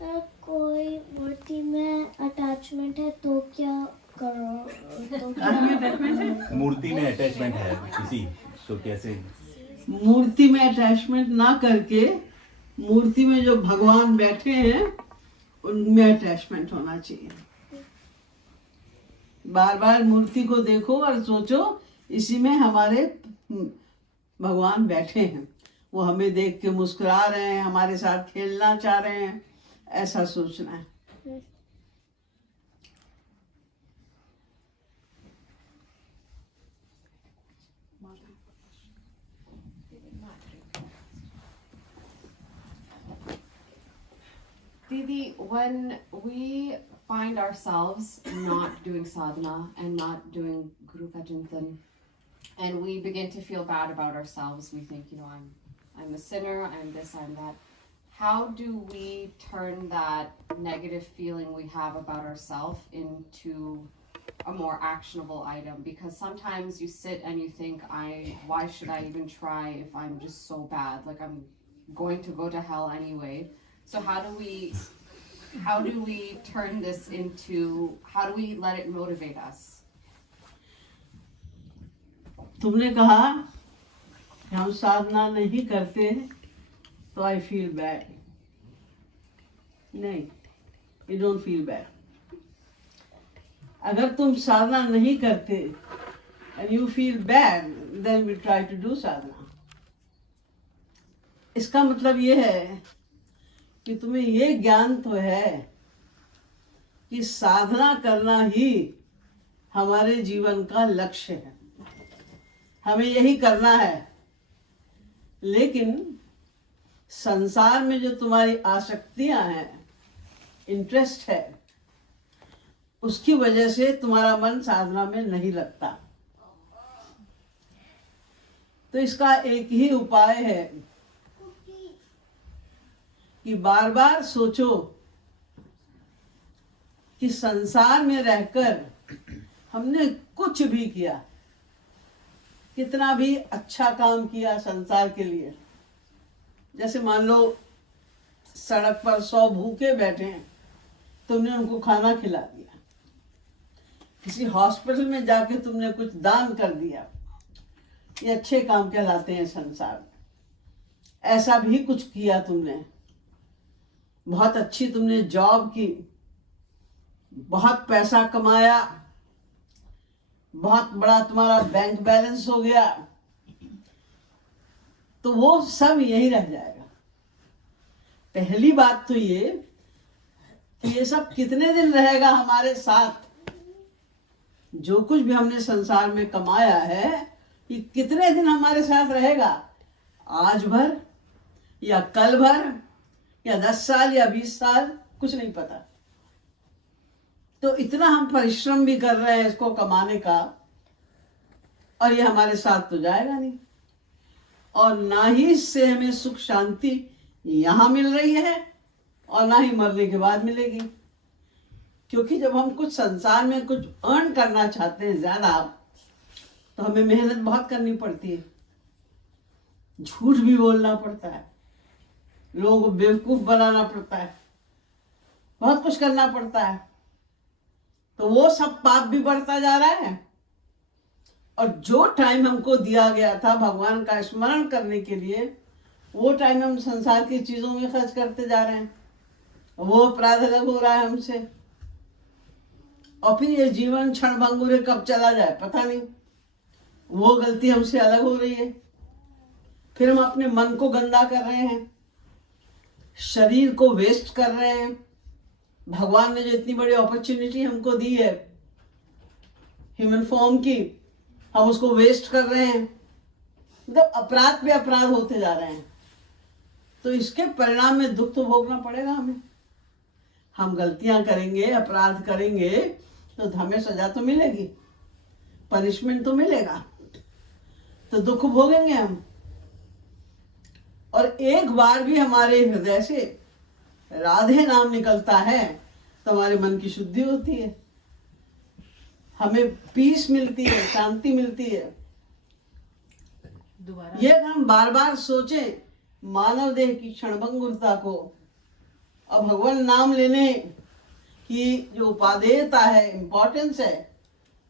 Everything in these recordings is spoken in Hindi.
कोई मूर्ति में अटैचमेंट है तो क्या करो? तो क्या मूर्ति में अटैचमेंट है किसी तो कैसे? मूर्ति में अटैचमेंट ना करके मूर्ति में जो भगवान बैठे हैं उनमें अटैचमेंट होना चाहिए। बार बार मूर्ति को देखो और सोचो इसी में हमारे भगवान बैठे हैं, वो हमें देख के मुस्कुरा रहे हैं, हमारे साथ खेलना चाह रहे हैं, ऐसा सोचना है। Didi, when we find ourselves not doing sadhana and not doing Guru Bhajan, and we begin to feel bad about ourselves, we think, I'm a sinner, I'm this, I'm that. How do we turn that negative feeling we have about ourselves into a more actionable item? Because sometimes you sit and you think, why should I even try if I'm just so bad? Like I'm going to go to hell anyway. So how do we turn this into, how do we let it motivate us? तुमने कहा कि हम साधना नहीं करते तो आई फील बैड। नहीं, यू डोंट फील बैड। अगर तुम साधना नहीं करते and you feel bad then we try to do sadhana. इसका मतलब ये है कि तुम्हें ये ज्ञान तो है कि साधना करना ही हमारे जीवन का लक्ष्य है, हमें यही करना है। लेकिन संसार में जो तुम्हारी आसक्तियां हैं, इंटरेस्ट है, उसकी वजह से तुम्हारा मन साधना में नहीं लगता। तो इसका एक ही उपाय है कि बार बार सोचो कि संसार में रहकर हमने कुछ भी किया, कितना भी अच्छा काम किया संसार के लिए। जैसे मान लो सड़क पर 100 भूखे बैठे हैं, तुमने उनको खाना खिला दिया। किसी हॉस्पिटल में जाके तुमने कुछ दान कर दिया, ये अच्छे काम कहलाते हैं संसार। ऐसा भी कुछ किया तुमने, बहुत अच्छी तुमने जॉब की, बहुत पैसा कमाया, बहुत बड़ा तुम्हारा बैंक बैलेंस हो गया, तो वो सब यही रह जाएगा। पहली बात तो ये सब कितने दिन रहेगा हमारे साथ? जो कुछ भी हमने संसार में कमाया है, ये कितने दिन हमारे साथ रहेगा? आज भर या कल भर या 10 साल या 20 साल, कुछ नहीं पता। तो इतना हम परिश्रम भी कर रहे हैं इसको कमाने का, और ये हमारे साथ तो जाएगा नहीं। और ना ही इससे हमें सुख शांति यहाँ मिल रही है और ना ही मरने के बाद मिलेगी। क्योंकि जब हम कुछ संसार में कुछ अर्न करना चाहते हैं ज्यादा, तो हमें मेहनत बहुत करनी पड़ती है, झूठ भी बोलना पड़ता है, लोगों को बेवकूफ बनाना पड़ता है, बहुत कुछ करना पड़ता है। तो वो सब पाप भी बढ़ता जा रहा है। और जो टाइम हमको दिया गया था भगवान का स्मरण करने के लिए, वो टाइम हम संसार की चीजों में खर्च करते जा रहे हैं। वो अपराध अलग हो रहा है हमसे, और फिर ये जीवन क्षण भंगुर कब चला जाए पता नहीं। वो गलती हमसे अलग हो रही है। फिर हम अपने मन को गंदा कर रहे हैं, शरीर को वेस्ट कर रहे हैं। भगवान ने जो इतनी बड़ी अपॉर्चुनिटी हमको दी है ह्यूमन फॉर्म की, हम उसको वेस्ट कर रहे हैं। मतलब अपराध पे अपराध होते जा रहे हैं। तो इसके परिणाम में दुख तो भोगना पड़ेगा हमें। हम गलतियां करेंगे, अपराध करेंगे, तो हमें सजा तो मिलेगी, पनिशमेंट तो मिलेगा, तो दुख भोगेंगे हम। और एक बार भी हमारे हृदय से राधे नाम निकलता है तो हमारे मन की शुद्धि होती है, हमें पीस मिलती है, शांति मिलती है। ये हम बार बार सोचें मानव देह की क्षणभंगुरता को और भगवान नाम लेने की जो उपादेयता है, इम्पोर्टेंस है,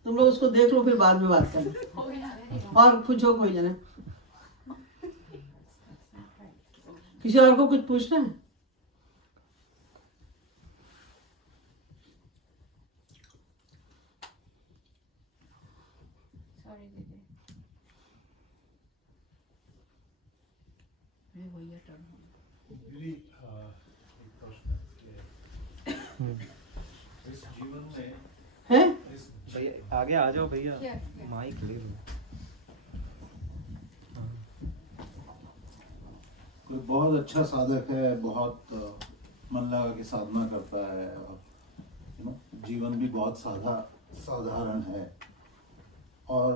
तुम लोग उसको देख लो, फिर बाद में बात करना। और पूछो कोई जने, किसी और को कुछ पूछना है? दीदी, एक प्रश्न है कि इस जीवन में हैं? भैया आगे आ जाओ भैया, माइक ले लो। कोई बहुत अच्छा साधक है, बहुत मन लगा के साधना करता है और जीवन भी बहुत साधारण है और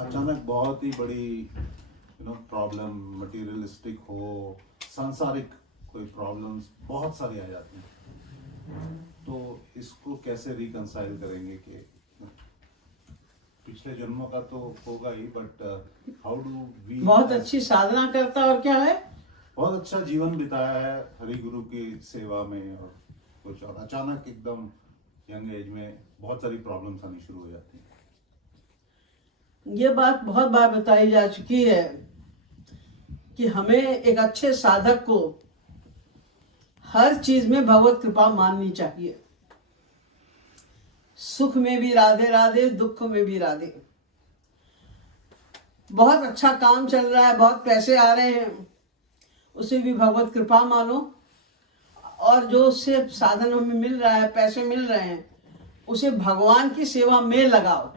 अचानक बहुत ही बड़ी प्रॉब्लम, मटेरियलिस्टिक हो, सांसारिक कोई प्रॉब्लम्स बहुत सारी आ जाती हैं, तो इसको कैसे रिकंसाइल करेंगे कि पिछले जन्मों का तो होगा ही, बट हाउ डू वी। बहुत अच्छी साधना करता और क्या है, बहुत अच्छा जीवन बिताया है हरि गुरु की सेवा में, और कुछ और अचानक एकदम यंग एज में बहुत सारी प्रॉब्लम्स आनी शुरू हो जाती हैं। ये बात बहुत बार बताई जा चुकी है कि हमें एक अच्छे साधक को हर चीज में भगवत कृपा माननी चाहिए। सुख में भी राधे राधे, दुख में भी राधे। बहुत अच्छा काम चल रहा है, बहुत पैसे आ रहे हैं, उसे भी भगवत कृपा मानो, और जो उससे साधन हमें मिल रहा है, पैसे मिल रहे हैं, उसे भगवान की सेवा में लगाओ।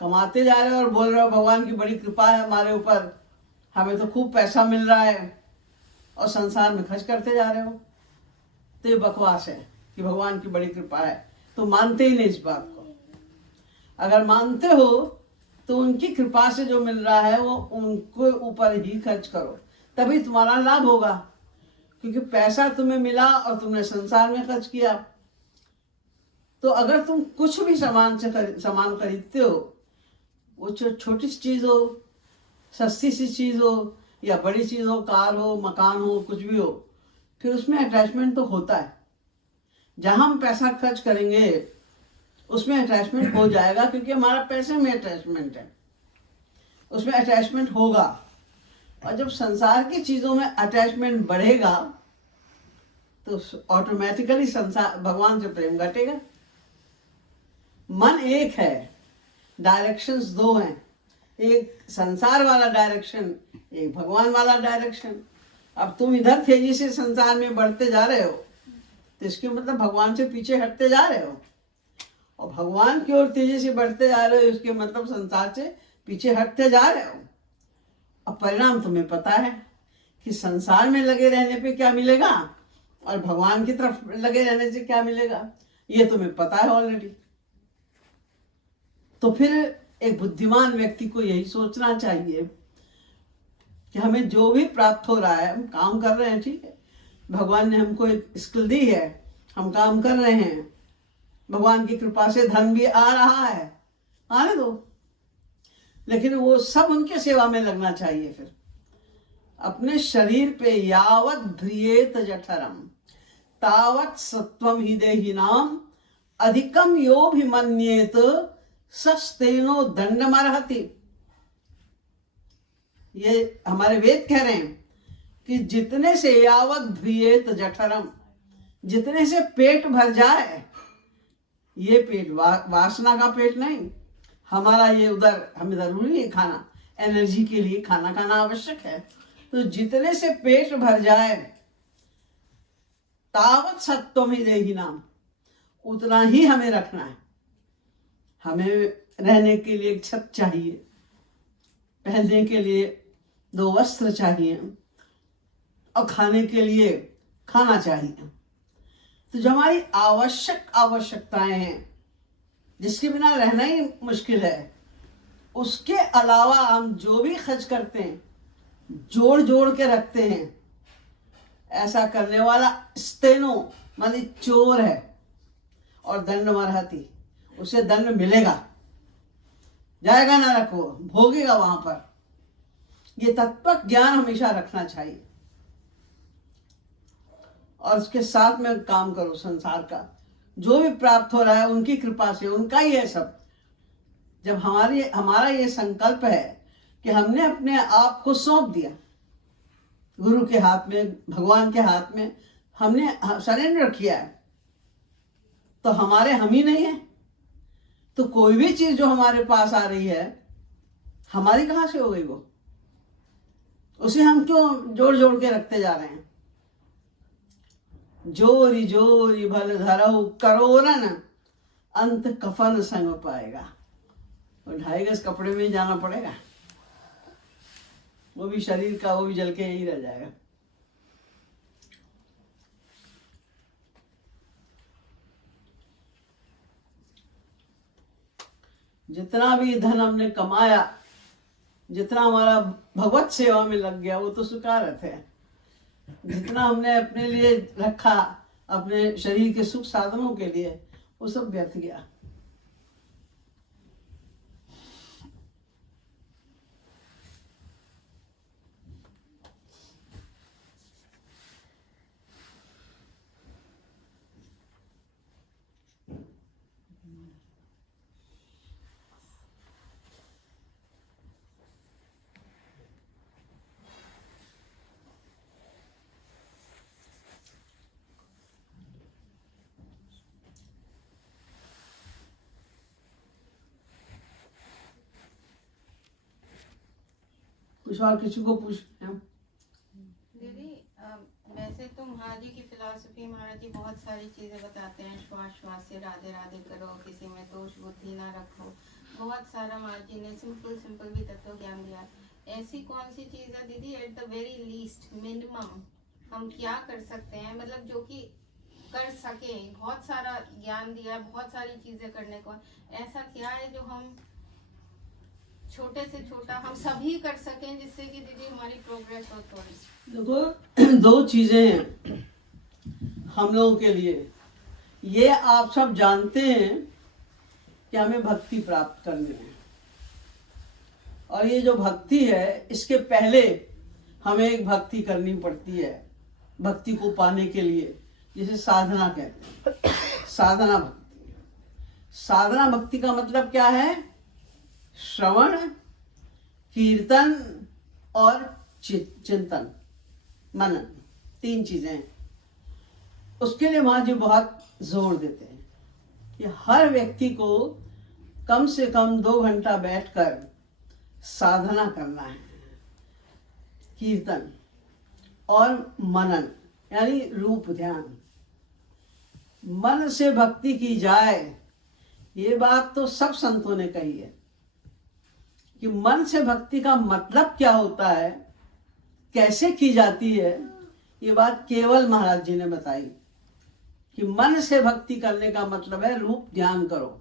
कमाते जा रहे हो और बोल रहे हो भगवान की बड़ी कृपा है हमारे ऊपर, हमें तो खूब पैसा मिल रहा है, और संसार में खर्च करते जा रहे हो, तो ये बकवास है कि भगवान की बड़ी कृपा है। तो मानते ही नहीं इस बात को। अगर मानते हो तो उनकी कृपा से जो मिल रहा है वो उनको ऊपर ही खर्च करो, तभी तुम्हारा लाभ होगा। क्योंकि पैसा तुम्हें मिला और तुमने संसार में खर्च किया, तो अगर तुम कुछ भी सामान खरीदते हो, वो छोटी सी चीज हो, सस्ती सी चीज हो या बड़ी चीज हो, कार हो, मकान हो, कुछ भी हो, फिर उसमें अटैचमेंट तो होता है। जहां हम पैसा खर्च करेंगे उसमें अटैचमेंट हो जाएगा, क्योंकि हमारा पैसे में अटैचमेंट है, उसमें अटैचमेंट होगा। और जब संसार की चीजों में अटैचमेंट बढ़ेगा तो ऑटोमेटिकली संसार भगवान से प्रेम घटेगा। मन एक है, डायरेक्शंस दो हैं, एक संसार वाला डायरेक्शन, एक भगवान वाला डायरेक्शन। अब तुम इधर तेजी से संसार में बढ़ते जा रहे हो, तो इसके मतलब भगवान से पीछे हटते जा रहे हो, और भगवान की ओर तेजी से बढ़ते जा रहे हो, इसके मतलब संसार से पीछे हटते जा रहे हो। अब परिणाम तुम्हें पता है कि संसार में लगे रहने पे क्या मिलेगा और भगवान की तरफ लगे रहने से क्या मिलेगा, ये तुम्हें पता है ऑलरेडी। तो फिर एक बुद्धिमान व्यक्ति को यही सोचना चाहिए कि हमें जो भी प्राप्त हो रहा है, हम काम कर रहे हैं, ठीक है, भगवान ने हमको एक स्किल दी है, हम काम कर रहे हैं, भगवान की कृपा से धन भी आ रहा है, आने दो, लेकिन वो सब उनके सेवा में लगना चाहिए। फिर अपने शरीर पे यावत ध्रियेत जठरम तावत सत्वम ही देहिनाम अधिकम यो भी मन्येत सस्तेनो दंडमर्हति। ये हमारे वेद कह रहे हैं कि जितने से यावत ध्रियेत जठरम, जितने से पेट भर जाए, ये पेट वासना का पेट नहीं, हमारा ये उधर, हमें जरूरी है खाना, एनर्जी के लिए खाना खाना आवश्यक है, तो जितने से पेट भर जाए तावत सत्वम ही देहिनाम, उतना ही हमें रखना है। हमें रहने के लिए एक छत चाहिए, पहनने के लिए 2 वस्त्र चाहिए, और खाने के लिए खाना चाहिए। तो जो हमारी आवश्यकताएं हैं, जिसके बिना रहना ही मुश्किल है, उसके अलावा हम जो भी खर्च करते हैं, जोड़ जोड़ के रखते हैं, ऐसा करने वाला स्तेनो मतलब चोर है, और दंड मरहती, उसे दंड मिलेगा, जाएगा ना रखो, भोगेगा वहां पर। ये तत्व ज्ञान हमेशा रखना चाहिए। और उसके साथ में काम करो। संसार का जो भी प्राप्त हो रहा है उनकी कृपा से, उनका ही है सब। जब हमारा ये संकल्प है कि हमने अपने आप को सौंप दिया गुरु के हाथ में, भगवान के हाथ में, हमने सरेंडर किया है, तो हमारे हम ही नहीं है, तो कोई भी चीज जो हमारे पास आ रही है हमारी कहाँ से हो गई वो? उसे हम क्यों जोड़ जोड़ के रखते जा रहे हैं? जोरी जोरी भल धरहु करोरन, अंत कफन संग पाएगा। और 2.5 गज कपड़े में ही जाना पड़ेगा, वो भी शरीर का, वो भी जल के यही रह जाएगा। जितना भी धन हमने कमाया, जितना हमारा भगवत सेवा में लग गया, वो तो स्वीकार है। जितना हमने अपने लिए रखा, अपने शरीर के सुख साधनों के लिए, वो सब व्यर्थ गया। कुछ और किसी को पूछ दीदी, वैसे तो महाराज जी की फिलॉसफी, महाराज जी बहुत सारी चीजें बताते हैं, श्वास श्वास से राधे राधे करो, किसी में दोष बुद्धि ना रखो, बहुत सारा महाराज जी ने सिंपल भी तत्व ज्ञान दिया। ऐसी कौन सी चीज है दीदी, at the very least minimum हम क्या कर सकते हैं, मतलब जो कि कर सके? बहुत सारा ज्ञान दिया, बहुत सारी चीजें करने को, ऐसा क्या है जो हम छोटे से छोटा हम सभी कर सकें, जिससे कि दीदी हमारी प्रोग्रेस हो थोड़ी? देखो, 2 चीजें हैं हम लोगों के लिए। ये आप सब जानते हैं कि हमें भक्ति प्राप्त करनी है, और ये जो भक्ति है, इसके पहले हमें एक भक्ति करनी पड़ती है। भक्ति को पाने के लिए जिसे साधना कहते हैं, साधना भक्ति। साधना भक्ति का मतलब क्या है? श्रवण, कीर्तन और चिंतन, मनन, 3 चीजें। उसके लिए महाराज जी बहुत जोर देते हैं कि हर व्यक्ति को कम से कम 2 घंटा बैठकर साधना करना है। कीर्तन और मनन यानी रूप ध्यान। मन से भक्ति की जाए, ये बात तो सब संतों ने कही है कि मन से भक्ति का मतलब क्या होता है, कैसे की जाती है, ये बात केवल महाराज जी ने बताई कि मन से भक्ति करने का मतलब है रूप ध्यान करो,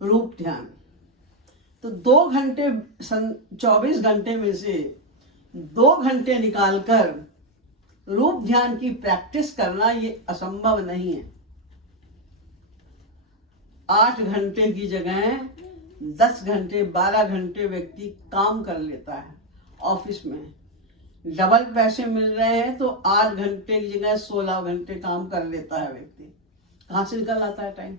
रूप ध्यान। तो 2 घंटे 24 घंटे में से 2 घंटे निकालकर रूप ध्यान की प्रैक्टिस करना ये असंभव नहीं है। 8 घंटे की जगह 10 घंटे 12 घंटे व्यक्ति काम कर लेता है ऑफिस में। डबल पैसे मिल रहे हैं तो 8 घंटे की जगह 16 घंटे काम कर लेता है व्यक्ति। कहाँ से निकल आता है टाइम?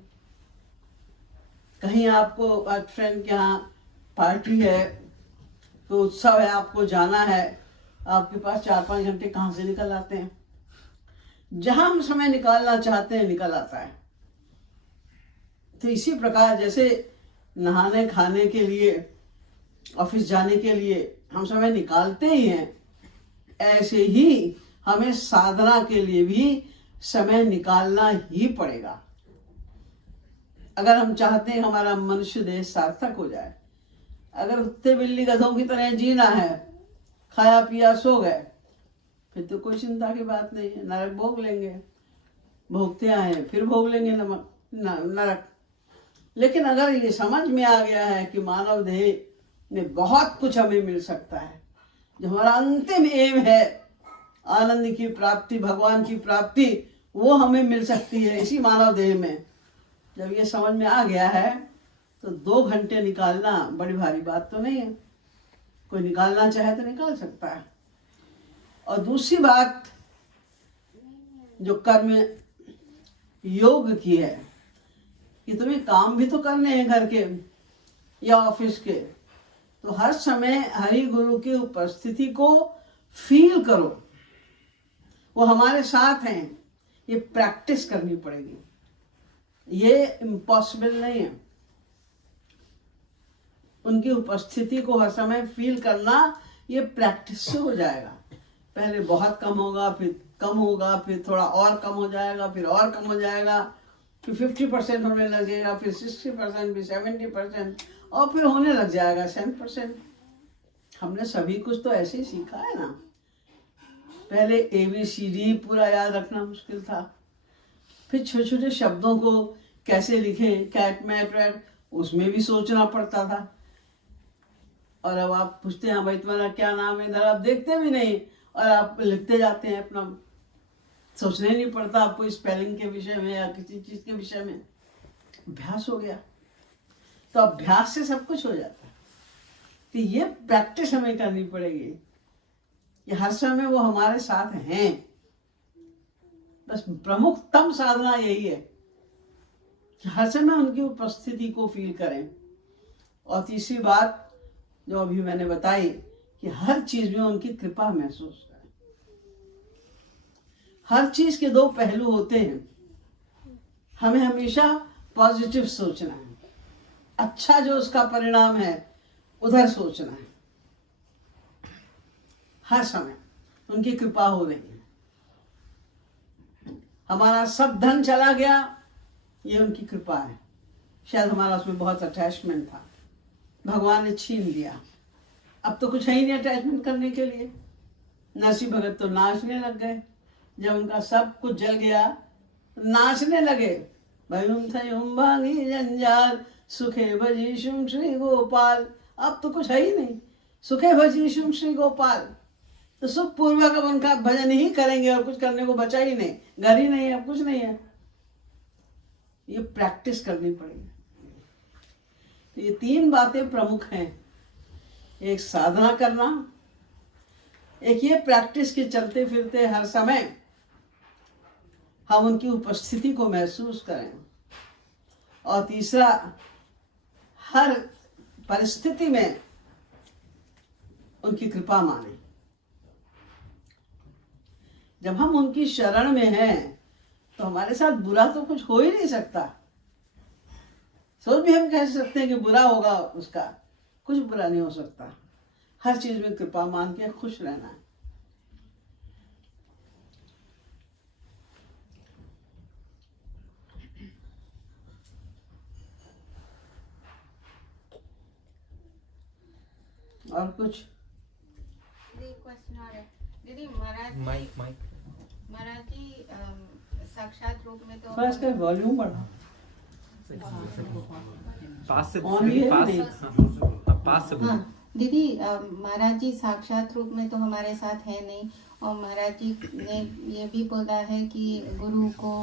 कहीं आपको फ्रेंड के यहाँ पार्टी है, तो उत्सव है, आपको जाना है, आपके पास 4-5 घंटे कहाँ से निकल आते हैं? जहां हम समय निकालना चाहते हैं निकल आता है। तो इसी प्रकार जैसे नहाने खाने के लिए, ऑफिस जाने के लिए हम समय निकालते ही हैं, ऐसे ही हमें साधना के लिए भी समय निकालना ही पड़ेगा। अगर हम चाहते हैं हमारा मनुष्य देह सार्थक हो जाए। अगर कुत्ते बिल्ली गधों की तरह जीना है, खाया पिया सो गए, फिर तो कोई चिंता की बात नहीं है। नरक भोग लेंगे, भोगते आए फिर भोग लेंगे नरक। लेकिन अगर ये समझ में आ गया है कि मानव देह में बहुत कुछ हमें मिल सकता है, जो हमारा अंतिम एम है आनंद की प्राप्ति, भगवान की प्राप्ति, वो हमें मिल सकती है इसी मानव देह में। जब ये समझ में आ गया है तो 2 घंटे निकालना बड़ी भारी बात तो नहीं है। कोई निकालना चाहे तो निकाल सकता है। और दूसरी बात, जो कर्म योग की है कि तुम्हें काम भी तो करने हैं घर के या ऑफिस के, तो हर समय हरि गुरु की उपस्थिति को फील करो, वो हमारे साथ हैं। ये प्रैक्टिस करनी पड़ेगी, ये इम्पॉसिबल नहीं है। उनकी उपस्थिति को हर समय फील करना ये प्रैक्टिस से हो जाएगा। पहले बहुत कम होगा, फिर कम होगा, फिर थोड़ा और कम हो जाएगा, फिर और कम हो जाएगा, फिर 50% होने लगेगा, फिर 60%, फिर 70%, और फिर होने लग जाएगा 100%। हमने सभी कुछ तो ऐसे ही सीखा है ना। पहले ABCD पूरा याद रखना मुश्किल था, फिर छोटे छोटे शब्दों को कैसे लिखें, कैट मैट वैट, उसमें भी सोचना पड़ता था। और अब आप पूछते हैं भाई तुम्हारा क्या नाम है, इधर आप देखते भी नहीं और आप लिखते जाते हैं, अपना सोचना ही नहीं पड़ता आपको स्पेलिंग के विषय में या किसी चीज के विषय में। अभ्यास हो गया, तो अभ्यास से सब कुछ हो जाता है। तो ये प्रैक्टिस हमें करनी पड़ेगी कि हर समय वो हमारे साथ हैं। बस प्रमुखतम साधना यही है कि हर समय उनकी उपस्थिति को फील करें। और तीसरी बात जो अभी मैंने बताई कि हर चीज में उनकी कृपा महसूस करें। हर चीज के दो पहलू होते हैं, हमें हमेशा पॉजिटिव सोचना है, अच्छा जो उसका परिणाम है उधर सोचना है। हर समय उनकी कृपा हो रही है। हमारा सब धन चला गया, ये उनकी कृपा है। शायद हमारा उसमें बहुत अटैचमेंट था, भगवान ने छीन लिया। अब तो कुछ है ही नहीं अटैचमेंट करने के लिए। नरसिंह भगत तो नाचने लग गए जब उनका सब कुछ जल गया, नाचने लगे। भांगी जंजाल सुखे भजीशुम श्री गोपाल। अब तो कुछ है ही नहीं, सुखे भजीशुम श्री गोपाल। तो सुख पूर्वक अब उनका भजन ही करेंगे और कुछ करने को बचा ही नहीं, घर ही नहीं है, कुछ नहीं है। ये प्रैक्टिस करनी पड़ेगी। तो ये तीन बातें प्रमुख हैं, एक साधना करना, एक ये प्रैक्टिस के चलते फिरते हर समय हम उनकी उपस्थिति को महसूस करें, और तीसरा हर परिस्थिति में उनकी कृपा माने। जब हम उनकी शरण में हैं तो हमारे साथ बुरा तो कुछ हो ही नहीं सकता। सोच भी हम कह सकते हैं कि बुरा होगा उसका, कुछ बुरा नहीं हो सकता। हर चीज में कृपा मान के खुश रहना है। और कुछ दीदी क्वेश्चन और है दीदी। महाराज जी साक्षात रूप में तो थोड़ा इसका वॉल्यूम बढ़ा, पास से ऑन ही है नहीं? पास से हाँ दीदी, महाराज जी साक्षात रूप में तो हमारे साथ है नहीं, और महाराज जी ने ये भी बोला है कि गुरु को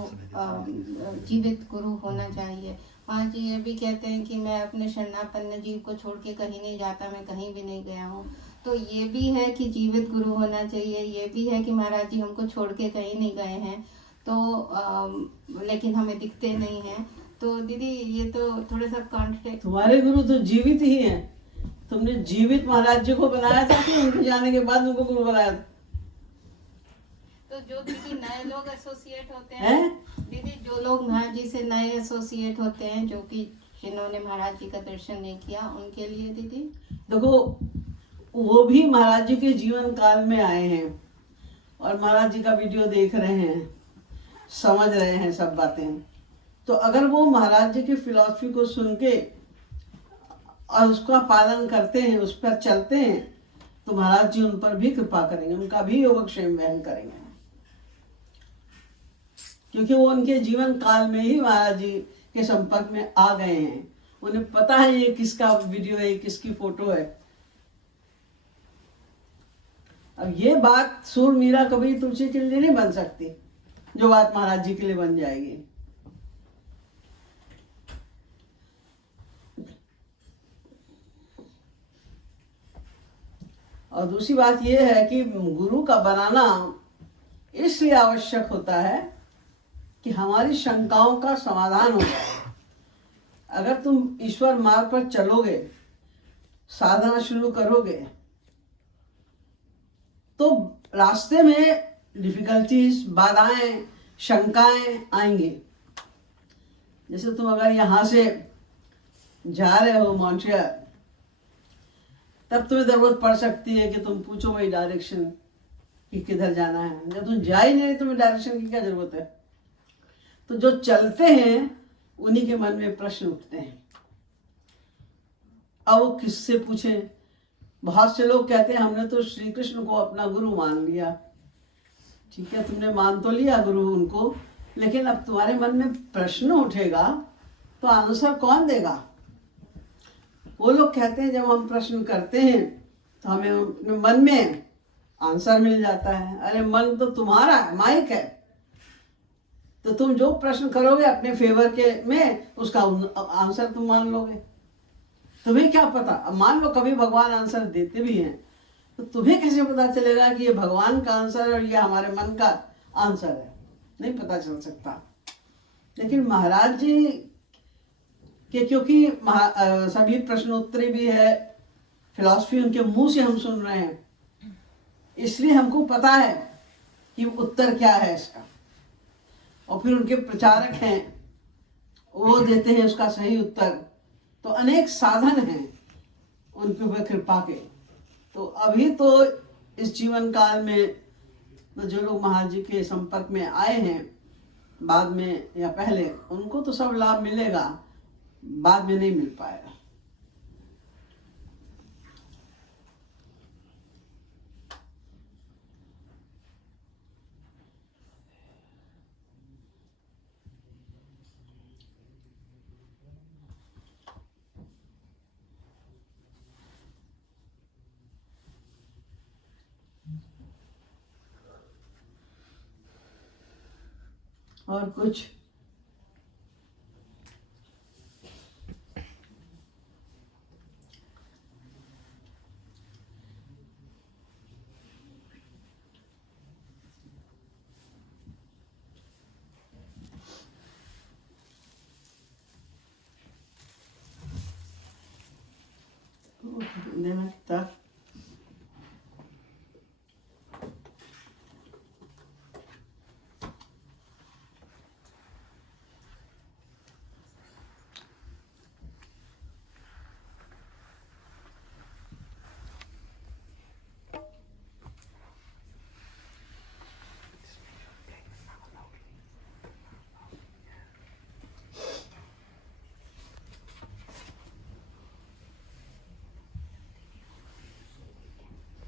जीवित गुरु होना चाहिए। महाराज जी ये भी कहते हैं कि मैं अपने शरणापन्न जीव को छोड़ के कहीं नहीं जाता, मैं कहीं भी नहीं गया हूँ। तो ये भी है कि जीवित गुरु होना चाहिए, ये भी है कि महाराज जी हमको छोड़ के कहीं नहीं गए हैं, तो लेकिन हमें दिखते नहीं हैं। तो दीदी ये तो थोड़ा सा कॉन्ट्रडिक्ट। तुम्हारे गुरु तो जीवित ही हैं। तुमने जीवित महाराज जी को बनाया था कि उनके जाने के बाद उनको गुरु बनाया था? तो जो दीदी नए लोग एसोसिएट होते हैं दीदी, जो लोग महाराज जी से नए एसोसिएट होते हैं, जो कि जिन्होंने महाराज जी का दर्शन नहीं किया, उनके लिए दीदी देखो, वो भी महाराज जी के जीवन काल में आए हैं और महाराज जी का वीडियो देख रहे हैं, समझ रहे हैं सब बातें। तो अगर वो महाराज जी की फिलॉसफी को सुन के और उसका पालन करते हैं, उस पर चलते हैं, तो महाराज जी उन पर भी कृपा करेंगे, उनका भी योगक्षेम वहन करेंगे। क्योंकि वो उनके जीवन काल में ही महाराज जी के संपर्क में आ गए हैं। उन्हें पता है ये किसका वीडियो है, किसकी फोटो है। अब ये बात सूर मीरा कभी तुलसी के लिए नहीं बन सकती, जो बात महाराज जी के लिए बन जाएगी। और दूसरी बात यह है कि गुरु का बनाना इसलिए आवश्यक होता है कि हमारी शंकाओं का समाधान हो जाए। अगर तुम ईश्वर मार्ग पर चलोगे, साधना शुरू करोगे, तो रास्ते में डिफिकल्टीज, बाधाएं, शंकाएं आएंगी। जैसे तुम अगर यहाँ से जा रहे हो मॉन्ट्रियल, तब तुम्हें जरूरत पड़ सकती है कि तुम पूछो भाई डायरेक्शन कि किधर जाना है। जब तुम जा ही नहीं, तुम्हें डायरेक्शन की क्या जरूरत है? तो जो चलते हैं उन्हीं के मन में प्रश्न उठते हैं। अब वो किससे पूछें? बहुत से लोग कहते हैं हमने तो श्री कृष्ण को अपना गुरु मान लिया। ठीक है, तुमने मान तो लिया गुरु उनको, लेकिन अब तुम्हारे मन में प्रश्न उठेगा तो आंसर कौन देगा? वो लोग कहते हैं जब हम प्रश्न करते हैं तो हमें अपने मन में आंसर मिल जाता है। अरे मन तो तुम्हारा है, माइक है, तो तुम जो प्रश्न करोगे अपने फेवर के में, उसका आंसर तुम मान लोगे। तुम्हें क्या पता? अब मान लो कभी भगवान आंसर देते भी हैं, तो तुम्हें कैसे पता चलेगा कि ये भगवान का आंसर है और ये हमारे मन का आंसर है? नहीं पता चल सकता। लेकिन महाराज जी के क्योंकि सभी प्रश्नोत्तरी भी है, फिलॉसफी उनके मुंह से हम सुन रहे हैं, इसलिए हमको पता है कि उत्तर क्या है इसका। और फिर उनके प्रचारक हैं, वो देते हैं उसका सही उत्तर। तो अनेक साधन हैं उनके ऊपर कृपा के। तो अभी तो इस जीवन काल में तो जो लोग महाराज जी के संपर्क में आए हैं, बाद में या पहले, उनको तो सब लाभ मिलेगा, बाद में नहीं मिल पाएगा। और कुछ? देना किताब।